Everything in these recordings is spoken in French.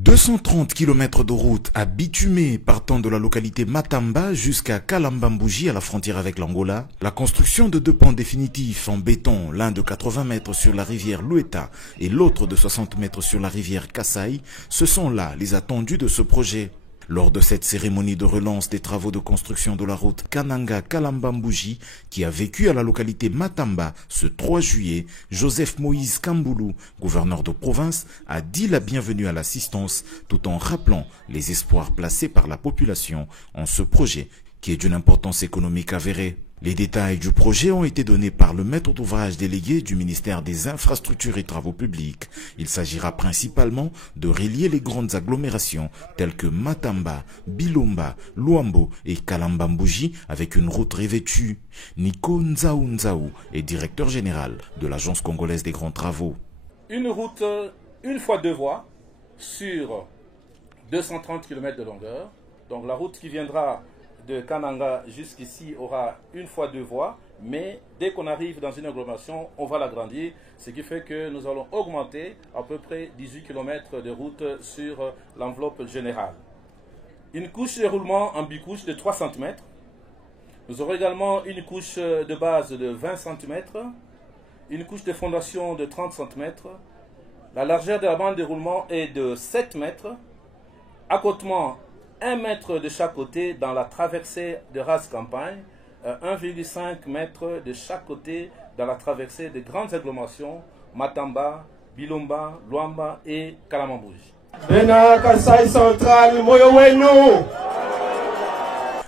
230 km de route à bitumée partant de la localité Matamba jusqu'à Kalambambouji à la frontière avec l'Angola. La construction de deux ponts définitifs en béton, l'un de 80 mètres sur la rivière Lueta et l'autre de 60 mètres sur la rivière Kasaï, ce sont là les attendus de ce projet. Lors de cette cérémonie de relance des travaux de construction de la route Kananga-Kalambambouji, qui a vécu à la localité Matamba ce 3 juillet, Joseph Moïse Kamboulou, gouverneur de province, a dit la bienvenue à l'assistance tout en rappelant les espoirs placés par la population en ce projet qui est d'une importance économique avérée. Les détails du projet ont été donnés par le maître d'ouvrage délégué du ministère des Infrastructures et Travaux Publics. Il s'agira principalement de relier les grandes agglomérations telles que Matamba, Bilomba, Luambo et Kalambambouji avec une route revêtue. Nico Nzaou est directeur général de l'Agence congolaise des grands travaux. Une route, une fois deux voies, sur 230 km de longueur. Donc la route qui viendra de Kananga jusqu'ici aura une fois deux voies, mais dès qu'on arrive dans une agglomération, on va l'agrandir, ce qui fait que nous allons augmenter à peu près 18 km de route sur l'enveloppe générale. Une couche de roulement en bicouche de 3 cm. Nous aurons également une couche de base de 20 cm, une couche de fondation de 30 cm. La largeur de la bande de roulement est de 7 mètres. Accotement 1 mètre de chaque côté dans la traversée de race campagne, 1,5 mètre de chaque côté dans la traversée de grandes agglomérations, Matamba, Bilomba, Luamba et Kalambambouji.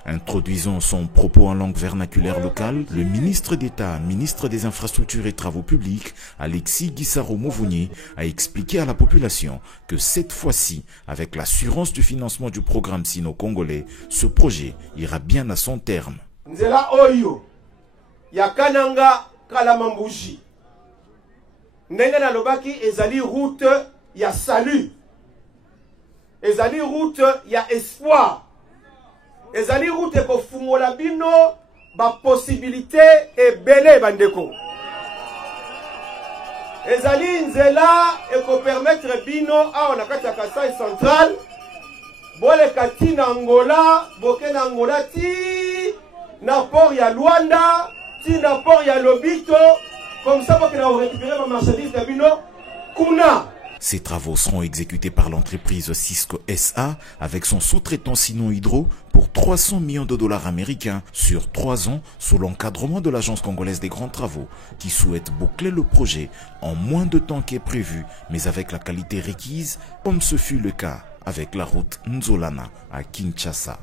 Introduisant son propos en langue vernaculaire locale, le ministre d'État, ministre des Infrastructures et Travaux Publics, Alexis Gisaro-Mouvouni, a expliqué à la population que cette fois-ci, avec l'assurance du financement du programme sino-congolais, ce projet ira bien à son terme. Nzela oyo ya Kananga Kalambambouji ndenge nalobaki ezali route ya salut, ezali route ya espoir, ezali route ko fungola bino ba possibilité ebele bandeko, ezali nzela eko permettre bino awa na kati ya Kasai Central boleka ti na Angola, boke na Angola ti na port ya Luanda, ti na port ya Lobito, comme ça boke na récupérer ma marchandise na bino kuna. Ces travaux seront exécutés par l'entreprise Cisco SA avec son sous-traitant Sino Hydro pour 300 millions de dollars américains sur 3 ans sous l'encadrement de l'Agence congolaise des grands travaux qui souhaite boucler le projet en moins de temps qu'est prévu mais avec la qualité requise comme ce fut le cas avec la route Nzolana à Kinshasa.